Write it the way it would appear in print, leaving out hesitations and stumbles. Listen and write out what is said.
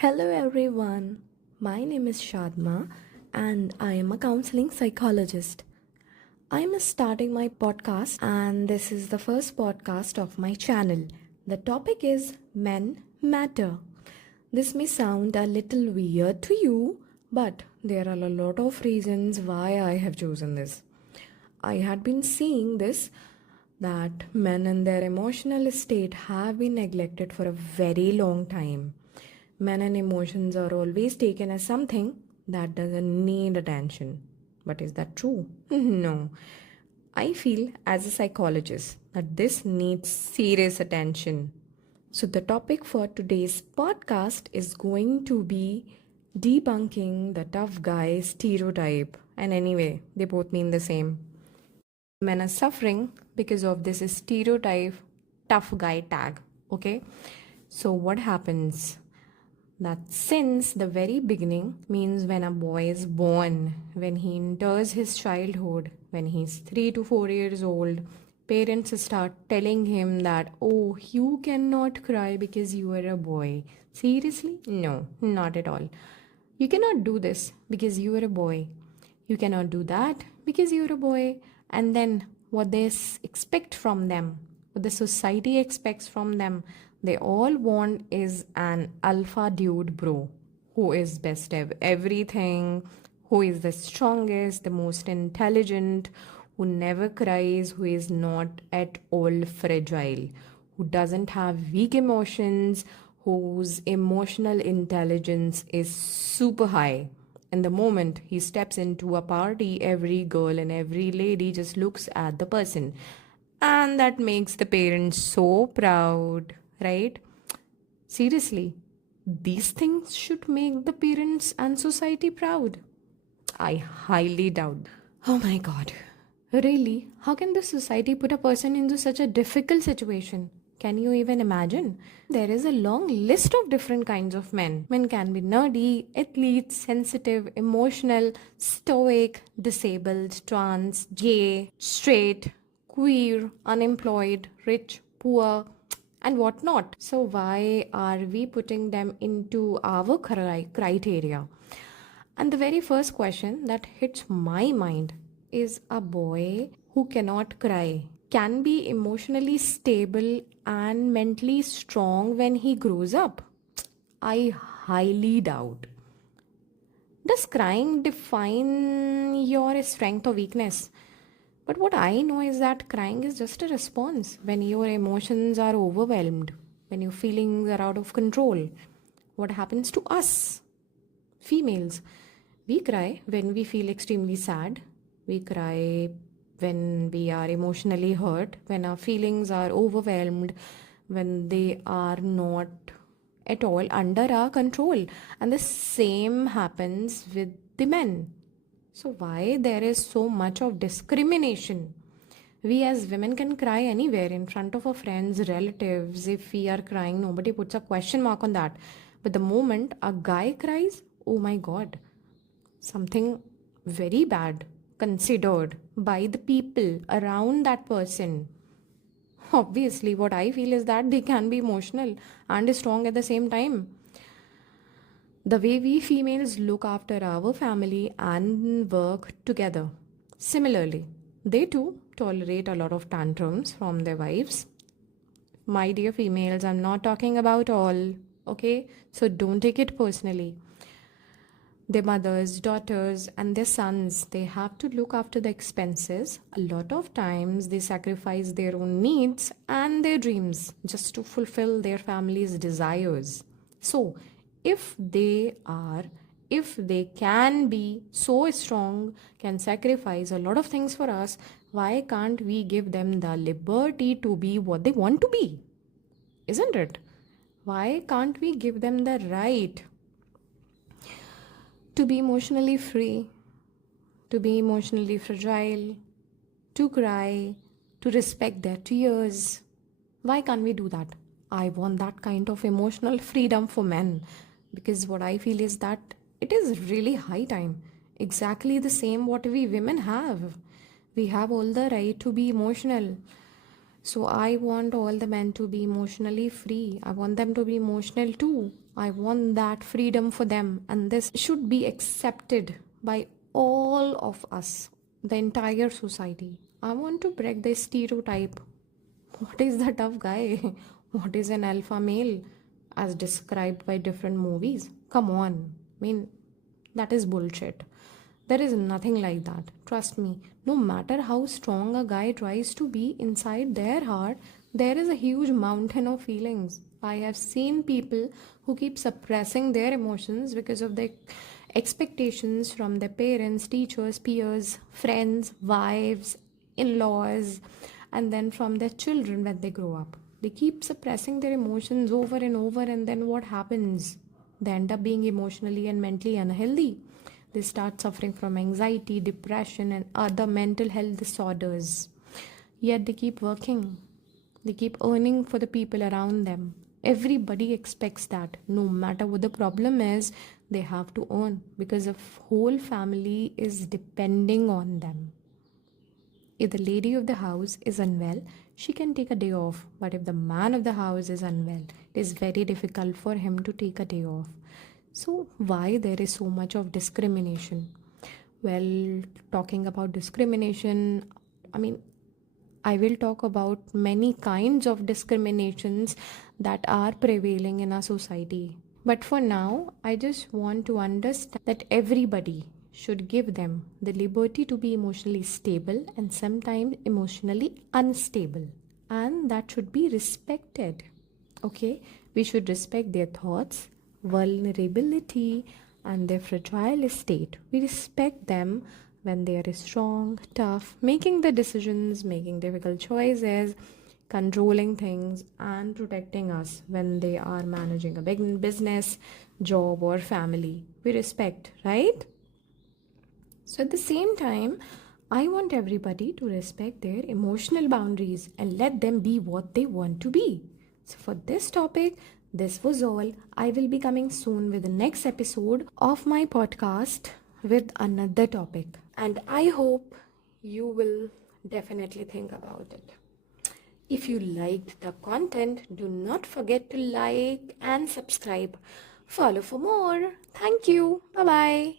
Hello everyone, my name is Shadma and I am a counseling psychologist. I am starting my podcast and this is the first podcast of my channel. The topic is Men Matter. This may sound a little weird to you, but there are a lot of reasons why I have chosen this. I had been seeing this that men and their emotional state have been neglected for a very long time. Men and emotions are always taken as something that doesn't need attention. But is that true? No. I feel as a psychologist that this needs serious attention. So, the topic for today's podcast is going to be debunking the tough guy stereotype. And anyway, they both mean the same. Men are suffering because of this stereotype tough guy tag. Okay, so what happens? That since the very beginning means when a boy is born, when he enters his childhood, when he's 3 to 4 years old, parents start telling him that, oh, you cannot cry because you are a boy. Seriously? No, not at all. You cannot do this because you are a boy. You cannot do that because you're a boy. And then what they expect from them, what the society expects from them, they all want is an alpha dude bro who is best at everything, who is the strongest, the most intelligent, who never cries, who is not at all fragile, who doesn't have weak emotions, whose emotional intelligence is super high. And the moment he steps into a party, every girl and every lady just looks at the person. And that makes the parents so proud, right? Seriously, these things should make the parents and society proud. I highly doubt. Oh my god. Really? How can this society put a person into such a difficult situation? Can you even imagine? There is a long list of different kinds of men. Men can be nerdy, athletes, sensitive, emotional, stoic, disabled, trans, gay, straight, queer, unemployed, rich, poor, and whatnot. So, why are we putting them into our criteria? And the very first question that hits my mind is a boy who cannot cry can be emotionally stable and mentally strong when he grows up? I highly doubt. Does crying define your strength or weakness? But what I know is that crying is just a response when your emotions are overwhelmed, when your feelings are out of control. What happens to us, females? We cry when we feel extremely sad. We cry when we are emotionally hurt, when our feelings are overwhelmed, when they are not at all under our control. And the same happens with the men. So, why there is so much of discrimination? We as women can cry anywhere in front of our friends, relatives. If we are crying, nobody puts a question mark on that. But the moment a guy cries, oh my god, something very bad considered by the people around that person. Obviously, what I feel is that they can be emotional and strong at the same time. The way we females look after our family and work together. Similarly, they too tolerate a lot of tantrums from their wives. My dear females, I'm not talking about all, okay? So don't take it personally. Their mothers, daughters, and their sons, they have to look after the expenses. A lot of times they sacrifice their own needs and their dreams just to fulfill their family's desires. So, if they are, if they can be so strong, can sacrifice a lot of things for us, why can't we give them the liberty to be what they want to be? Isn't it? Why can't we give them the right to be emotionally free, to be emotionally fragile, to cry, to respect their tears? Why can't we do that? I want that kind of emotional freedom for men because what I feel is that it is really high time. Exactly the same what we women have. We have all the right to be emotional. So I want all the men to be emotionally free. I want them to be emotional too. I want that freedom for them, and this should be accepted by all of us, the entire society. I want to break the stereotype. What is the tough guy? What is an alpha male as described by different movies? Come on. I mean, that is bullshit. There is nothing like that. Trust me. No matter how strong a guy tries to be, inside their heart, there is a huge mountain of feelings. I have seen people who keep suppressing their emotions because of their expectations from their parents, teachers, peers, friends, wives, in laws, and then from their children when they grow up. They keep suppressing their emotions over and over, and then what happens? They end up being emotionally and mentally unhealthy. They start suffering from anxiety, depression, and other mental health disorders. Yet they keep working, they keep earning for the people around them. Everybody expects that no matter what the problem is, they have to earn because the whole family is depending on them. If the lady of the house is unwell, she can take a day off. But if the man of the house is unwell, it is very difficult for him to take a day off. So, why there is so much of discrimination? Well, talking about discrimination, I mean, I will talk about many kinds of discriminations that are prevailing in our society. But for now, I just want to understand that everybody should give them the liberty to be emotionally stable and sometimes emotionally unstable. And that should be respected. Okay? We should respect their thoughts, vulnerability, and their fragile state. We respect them when they are strong, tough, making the decisions, making difficult choices, controlling things, and protecting us when they are managing a big business, job, or family. We respect, right? So at the same time, I want everybody to respect their emotional boundaries and let them be what they want to be. So for this topic, this was all. I will be coming soon with the next episode of my podcast with another topic. And I hope you will definitely think about it. If you liked the content, do not forget to like and subscribe. Follow for more. Thank you. Bye bye.